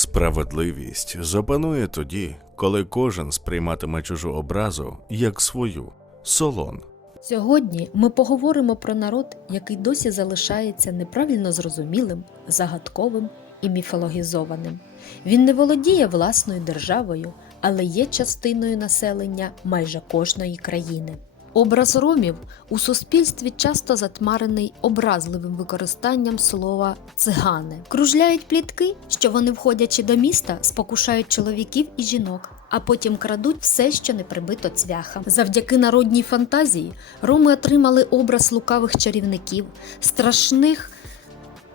Справедливість запанує тоді, коли кожен сприйматиме чужу образу як свою солон. Сьогодні ми поговоримо про народ, який досі залишається неправильно зрозумілим, загадковим і міфологізованим. Він не володіє власною державою, але є частиною населення майже кожної країни. Образ ромів у суспільстві часто затьмарений образливим використанням слова цигани. Кружляють плітки, що вони, входячи до міста, спокушають чоловіків і жінок, а потім крадуть все, що не прибито цвяхам. Завдяки народній фантазії роми отримали образ лукавих чарівників, страшних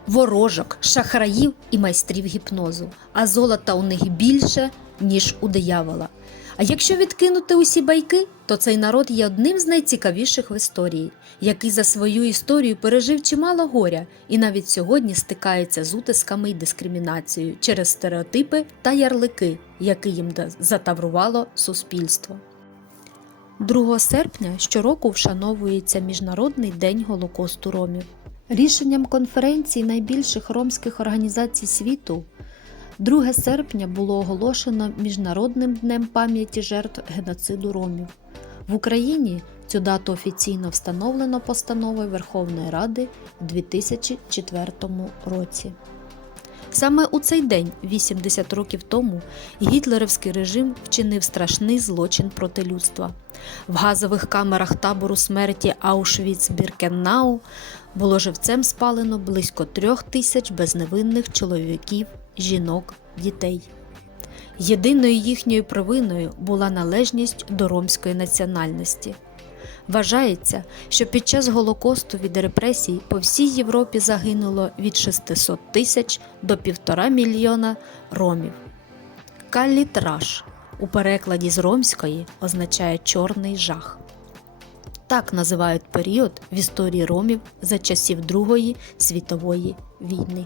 ворожок, шахраїв і майстрів гіпнозу, а золота у них більше, ніж у диявола. А якщо відкинути усі байки, то цей народ є одним з найцікавіших в історії, який за свою історію пережив чимало горя і навіть сьогодні стикається з утисками і дискримінацією через стереотипи та ярлики, які їм затаврувало суспільство. 2 серпня щороку вшановується Міжнародний день Голокосту ромів. Рішенням конференції найбільших ромських організацій світу 2 серпня було оголошено Міжнародним днем пам'яті жертв геноциду ромів. В Україні цю дату офіційно встановлено постановою Верховної Ради в 2004 році. Саме у цей день, 80 років тому, гітлерівський режим вчинив страшний злочин проти людства. В газових камерах табору смерті Аушвіц-Біркеннау було живцем спалено близько трьох тисяч безневинних чоловіків, жінок, дітей. Єдиною їхньою провиною була належність до ромської національності. Вважається, що під час Голокосту від репресій по всій Європі загинуло від 600 тисяч до півтора мільйона ромів. Калітраш у перекладі з ромської означає чорний жах. Так називають період в історії ромів за часів Другої світової війни.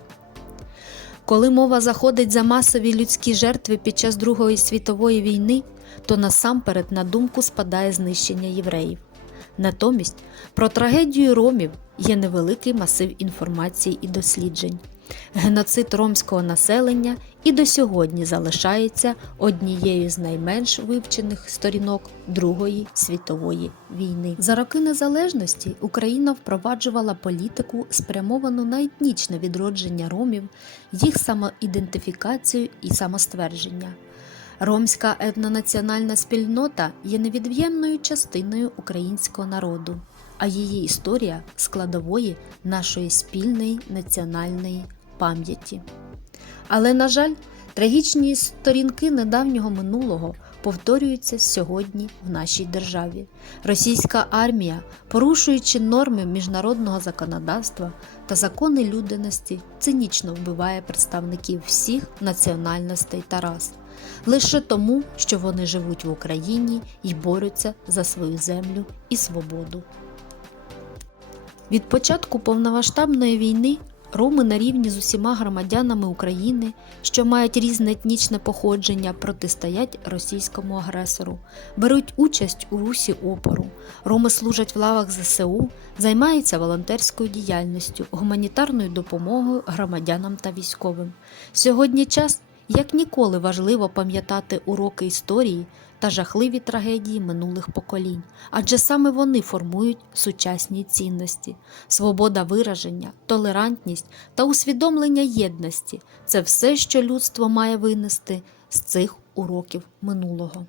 Коли мова заходить за масові людські жертви під час Другої світової війни, то насамперед на думку спадає знищення євреїв. Натомість про трагедію ромів є невеликий масив інформації і досліджень. Геноцид ромського населення і до сьогодні залишається однією з найменш вивчених сторінок Другої світової війни. За роки незалежності Україна впроваджувала політику, спрямовану на етнічне відродження ромів, їх самоідентифікацію і самоствердження. Ромська етнонаціональна спільнота є невід'ємною частиною українського народу, а її історія складової нашої спільної національної пам'яті. Але, на жаль, трагічні сторінки недавнього минулого повторюються сьогодні в нашій державі. Російська армія, порушуючи норми міжнародного законодавства та закони людяності, цинічно вбиває представників всіх національностей та рас лише тому, що вони живуть в Україні і борються за свою землю і свободу. Від початку повномасштабної війни роми на рівні з усіма громадянами України, що мають різне етнічне походження, протистоять російському агресору, беруть участь у русі опору. Роми служать в лавах ЗСУ, займаються волонтерською діяльністю, гуманітарною допомогою громадянам та військовим. Сьогодні час як ніколи важливо пам'ятати уроки історії та жахливі трагедії минулих поколінь, адже саме вони формують сучасні цінності, свобода вираження, толерантність та усвідомлення єдності це все, що людство має винести з цих уроків минулого.